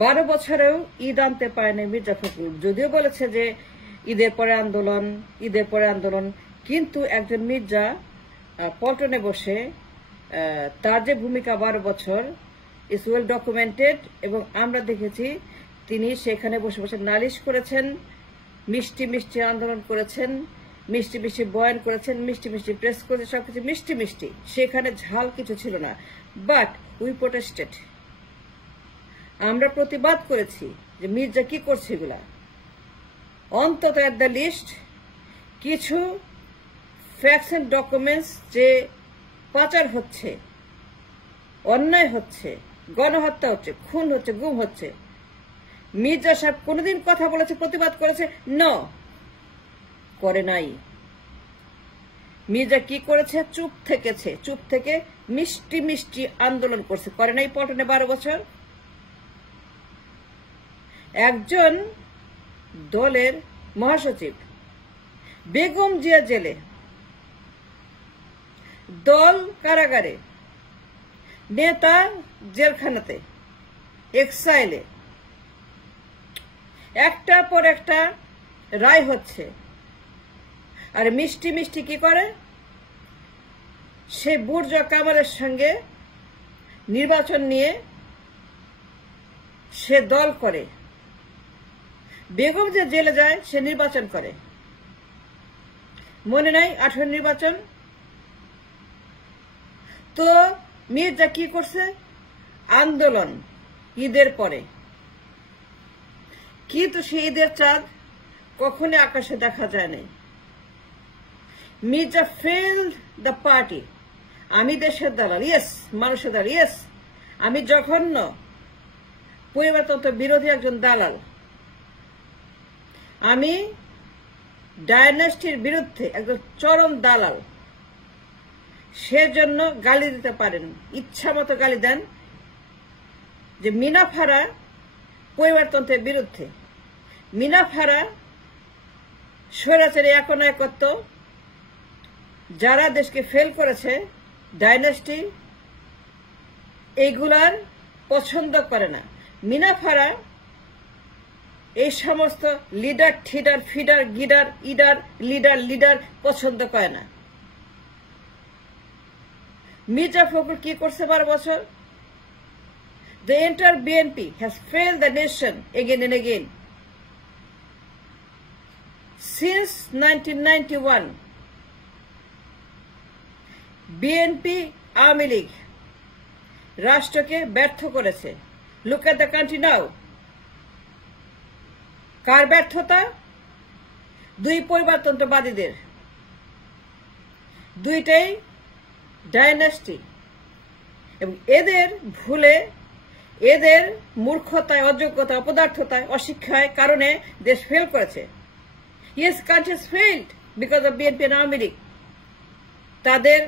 12 বছরেও ঈদ আনতে পারেনি মির্জা ফখরুল। যদিও বলেছে যে ঈদের পরে আন্দোলন, কিন্তু একজন মির্জা পল্টনে বসে তার যে ভূমিকা 12 বছর ইজ ওয়েল ডকুমেন্টেড, এবং আমরা দেখেছি তিনি সেখানে বসে বসে নালিশ করেছেন, মিষ্টি মিষ্টি আন্দোলন করেছেন, মিষ্টি মিষ্টি বয়ান করেছেন, মিষ্টি মিষ্টি প্রেস করেছেন, সবকিছু মিষ্টি মিষ্টি, সেখানে ঝাল কিছু ছিল না। বাট উই প্রোটেস্টেড, আমরা প্রতিবাদ করেছি যে মির্জা কি করছে এগুলা। অন্তত এট দ্য লিস্ট কিছু ফ্যাক্টস এন্ড ডকুমেন্টস যে পাচার হচ্ছে, অন্যায় হচ্ছে, গণহত্যা হচ্ছে, খুন হচ্ছে, গুম হচ্ছে, মির্জা সাহেব কোনোদিন কথা বলেছে, প্রতিবাদ করেছে? নো, করে নাই। মির্জা কি করেছে? চুপ থেকেছে, চুপ থেকে মিষ্টি মিষ্টি আন্দোলন করছে, করে নাই পল্টনে 12 বছর। একজন দলের মহাসচিব, বেগম জিয়া জেলে, দল কারাগারে, নেতা জেলখানাতে, এক্সাইলে, একটার পর একটা রায় হচ্ছে, আর মিষ্টি মিষ্টি কি করে? সে বুর্জোয়া কামালের সঙ্গে নির্বাচন নিয়ে সে দল করে, বেগম যে জেলে যায় সে নির্বাচন করে। মনে নাই 18 নির্বাচন? তো মির্জা কি করছে? আন্দোলন ঈদের পরে, কিন্তু সে ঈদের চাঁদ কখনই আকাশে দেখা যায় নাই। Mirza failed the party. আমি দেশের দালাল, ইয়েস, মানুষের দালাল, ইয়েস, আমি জঘন্য পরিবারতন্ত্র বিরোধী একজন দালাল, আমি ডায়নাস্টির বিরুদ্ধে একজন চরম দালাল। সেজন্য গালি দিতে পারেন, ইচ্ছা মতো গালি দেন যে মিনাফারা পরিবারতন্ত্রের বিরুদ্ধে, মিনাফারা স্বৈরাচারী একনায়কত্ব, যারা দেশকে ফেল করেছে, ডাইনাস্টি, এইগুলার পছন্দ করে না। মিনাফারা এই সমস্ত লিডার ঠিডার ফিডার গিডার ইডার লিডার পছন্দ করে না। মির্জা ফখরুল কি করছে 12 বছর? The entire BNP has failed the nation again and again. Since 1991, BNP Awami League রাষ্ট্রকে ব্যর্থ করেছে। Look at the country now. কার ব্যর্থতা? দুই পরিবারতন্ত্রবাদীদের, দুইটাই ডাইনাস্টি, এবং এদের ভুলে, এদের মূর্খতায়, অযোগ্যতায়, অপদার্থতায়, অশিক্ষায় কারণে দেশ ফেল করেছে। Yes, country has failed because of BNP and Awami League. তাদের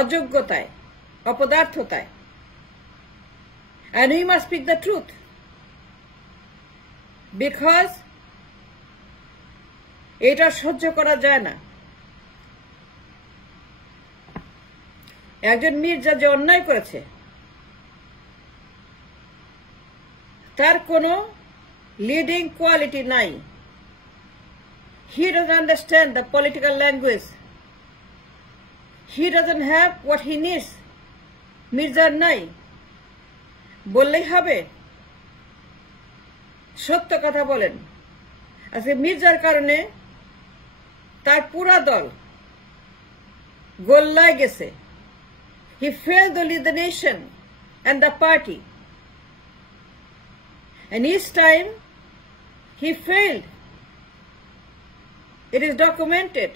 অযোগ্যতায়, অপদার্থতায়। And we must speak the truth, because এটা সহ্য করা যায় না। একজন মির্জা যে অন্যায় করেছে, তার কোনো লিডিং কোয়ালিটি নাই। He doesn't understand the political language. He doesn't have what he needs. মির্জার নাই, বললেই হবে? সত্য কথা বলেন। আজকে মির্জার কারণে তার পুরা দল গোল্লায় গেছে। He failed to lead the nation and the party. And each time he failed. It is documented.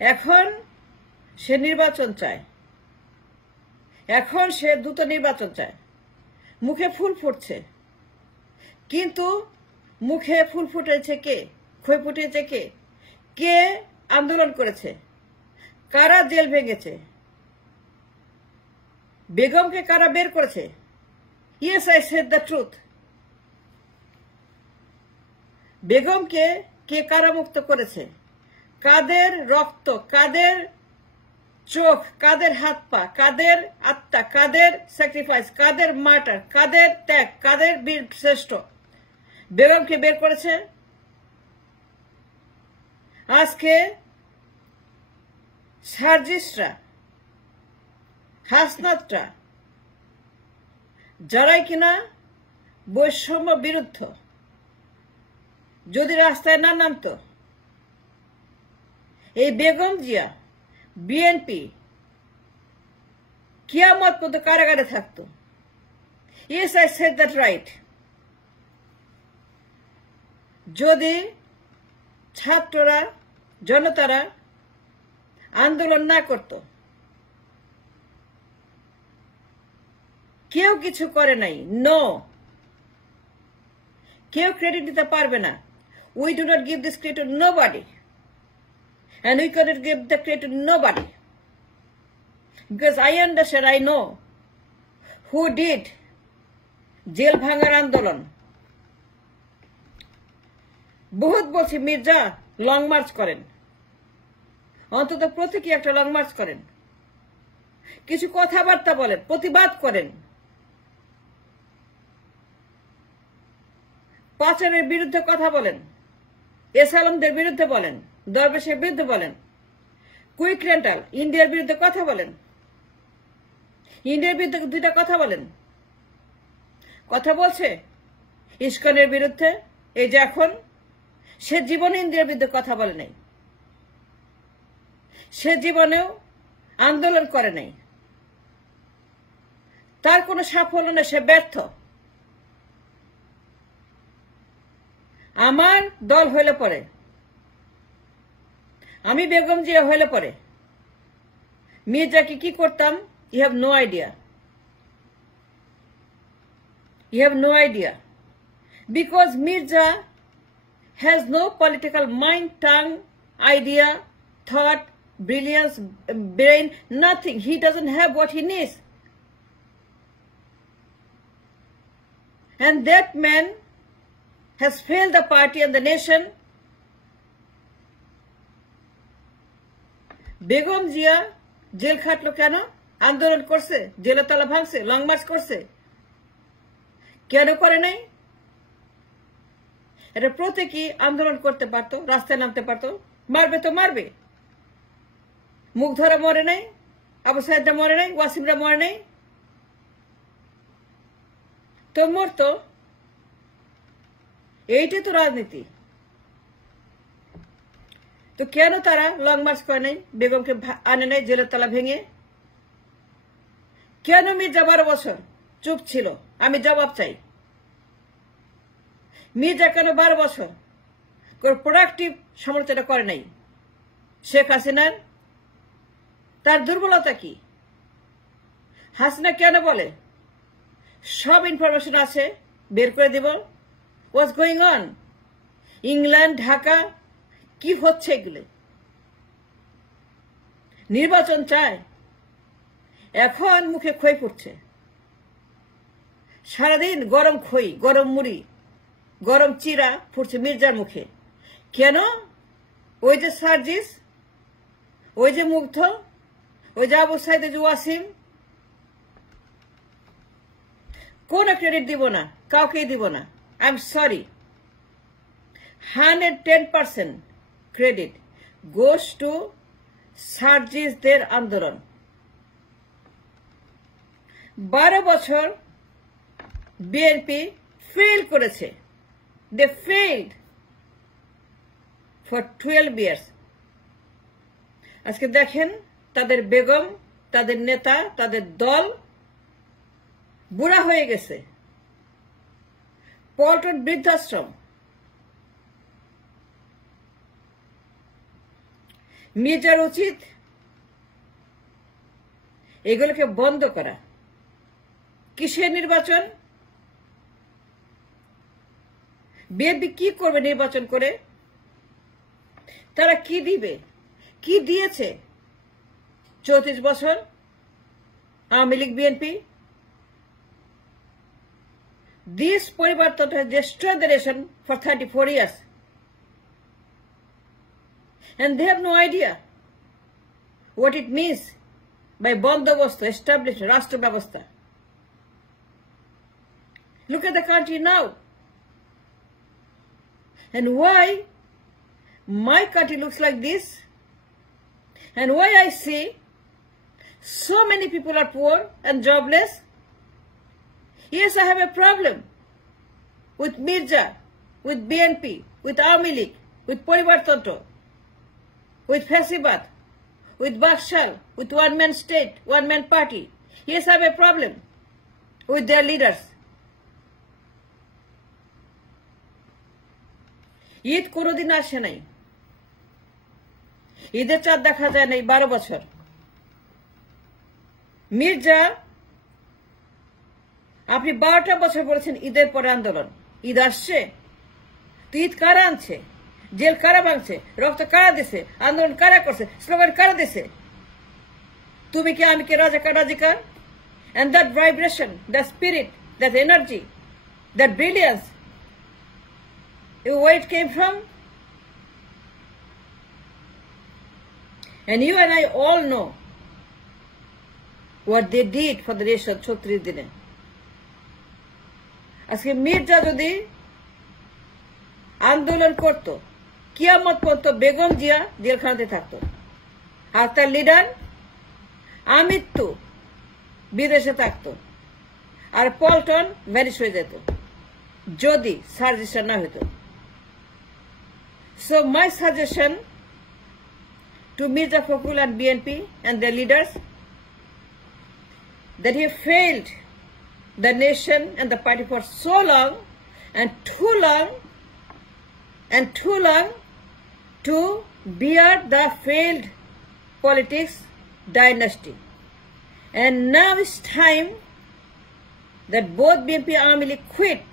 এখন সে নির্বাচন চায়, এখন সে দ্রুত নির্বাচন চায়। মুখে ফুল ফুটছে, কিন্তু মুখে ফুল ফুটেছে কে? খই ফুটিয়েছে কে? কে আন্দোলন করেছে? কারা জেল ভেঙেছে? বেগমকে কারা বের করেছে? Yes, I said the truth. বেগমকে কে কারামুক্ত করেছে? কাদের রক্ত, কাদের চোখ, কাদের হাত পা, কাদের আত্মা, কাদের স্যাক্রিফাইস, কাদের মার্টার, কাদের ত্যাগ, কাদের বীর শ্রেষ্ঠ বেগমকে বের করেছে। আজকে সার্জিসরা, হাসনাতরা, যারাই কিনা বৈষম্য বিরুদ্ধ যদি রাস্তায় না নামতো, এই বেগম জিয়া, বিএনপি কিয়ামত পর্যন্ত কারাগারে থাকতো। Yes, I said that right. যদি ছাত্ররা, জনতারা আন্দোলন না করত, কেউ কিছু করে নাই। নো, কেউ ক্রেডিট দিতে পারবে না। We do not give this credit to nobody, and we cannot give the credit to nobody, because I understand, I know who did jail ভাঙার আন্দোলন। বহুত বলছি মির্জা লং মার্চ করেন, অন্তত প্রতীকী একটা লং মার্চ করেন, কিছু কথাবার্তা বলেন, প্রতিবাদ করেন, পাচারের বিরুদ্ধে কথা বলেন, এসালামদের বিরুদ্ধে বলেন, দরবেশের বিরুদ্ধে বলেন, কুইক রেন্টাল ইন্ডিয়ার বিরুদ্ধে কথা বলেন, ইন্ডিয়ার বিরুদ্ধে দুইটা কথা বলেন। কথা বলছে ইস্কনের বিরুদ্ধে, এই যে এখন, সে জীবনে ইন্ডিয়ার বিরুদ্ধে কথা বলে নাই, সে জীবনেও আন্দোলন করে নাই, তার কোনো সাফল্য নেই, সে ব্যর্থ। আমার দল হইলে পরে, আমি বেগম জিয়া হইলে পরে মির্জাকে কি করতাম, you have no idea. You have no idea. Because Mirza has no political mind, tongue, idea, thought, brilliance, brain, nothing. He doesn't have what he needs. And that man has failed the party and the nation. Begum Zia jail খাটলো কেন? আন্দোলন করছে, জেলে তালা ভাঙছে, long March করছে। কেন করে নাই? এটা প্রত্যেকে আন্দোলন করতে পারতো, রাস্তায় নামতে পারতো, মারবে তো মারবে। মুগ্ধরা মরে নাই, আবু সাইদরা মরে নাই, ওয়াসিমরা মরে নাই, তো মরতো। এইটাই তো রাজনীতি। তো কেন তারা লং মার্চ করে নাই, বেগমকে আনে নাই জেলের তালা ভেঙে? কেন মির্জা 12 বছর চুপ ছিল? আমি জবাব চাই। মির্জা কেন 12 বছর প্রোডাক্টিভ সমালোচনা করে নাই? শেখ হাসিনার তার দুর্বলতা কি? হাসিনা কেন বলে সব ইনফরমেশন আছে, বের করে দিব, what's going on, England, Dhaka, কি হচ্ছে এগুলো? নির্বাচন চায়, এখন মুখে খই ফুটছে, সারাদিন গরম খই, গরম মুড়ি, গরম চিরা ফুটছে মির্জার মুখে। কেন? ওই যে সার্জিস, ওই যে মুগ্ধ, ওই যে আবু সাইদ, যে ওয়াসিম, কোন ক্রেডিট দিব না, কাউকেই দিব না। I am sorry, 110% credit goes to সার্জিসদের আন্দোলন। 12 বছর বিএনপি ফেল করেছে। They failed for 12 years. আজকে দেখেন তাদের বেগম, তাদের নেতা, তাদের দল বুড়া হয়ে গেছে। পল্টন বৃদ্ধাশ্রম। মির্জার উচিত এগুলোকে বন্ধ করা। কিসের নির্বাচন? বিএনপি কি করবে নির্বাচন করে? তারা কি দিবে? কি দিয়েছে 34 বছর আওয়ামী লীগ বিএনপি? This পরিবর্তন has destroyed the nation for 34 years. And they have no idea what it means by বন্দোবস্ত, established রাষ্ট্র ব্যবস্থা. Look at the country now. And why my country looks like this? And why I see so many people are poor and jobless? Yes, I have a problem with Mirza, with BNP, with Awami League, with Poribartantra, with Fasibat, with Bakshal, with one-man state, one-man party. Yes, I have a problem with their leaders. Eid কোনোদিন আসে নাই, ঈদের চাঁদ দেখা যায় নাই 12 বছর। মির্জা, আপনি 12টা বছর বলেছেন ঈদের পরে আন্দোলন, ঈদ আসছে তো ঈদ কারা আনছে? জেল কারা ভাঙছে? রক্ত কারা দিছে? আন্দোলন কারা করছে? স্লোগান কারা দিছে? তুমি কি আমি কি রাজাকার রাজিকার? And that vibration, that spirit, that energy, that brilliance, where it came from? And you and I all know what they did for the nation 36 দিনে। আজকে মির্জা যদি আন্দোলন করত, কিয়ামত পর্যন্ত বেগম জিয়া জেলখানাতে থাকতো, আর তার লিডার আমৃত্যু বিদেশে থাকতো, আর পল্টন ভ্যানিশ হয়ে যেত যদি সাজেশন না হতো। So my suggestion to Mirza Fakhrul and BNP and their leaders, that he failed the nation and the party for so long and too long to bear the failed politics dynasty. And now it's time that both BNP and Awami League quit.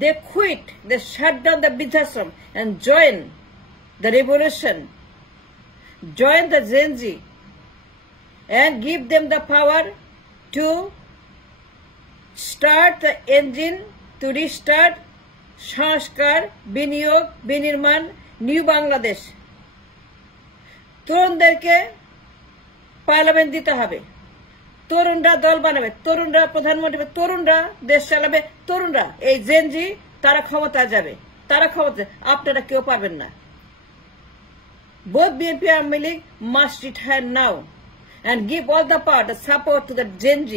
They quit, they shut down the Bidhashram and join the revolution, join the Gen Z, and give them the power to start the engine to restart সংস্কার, বিনিয়োগ, বিনির্মাণ, new Bangladesh. তরুণদেরকে parliament দিতে হবে, তরুণরা দল বানাবে, তরুণরা প্রধানমন্ত্রী, তরুণরা দেশ চালাবে, তরুণরা এই জেনজি তারা ক্ষমতা যাবে, তারা ক্ষমতা, আপনারা কেউ পাবেন না। Both BNP and Awami League must retire now and give all the power, the support to the Gen Z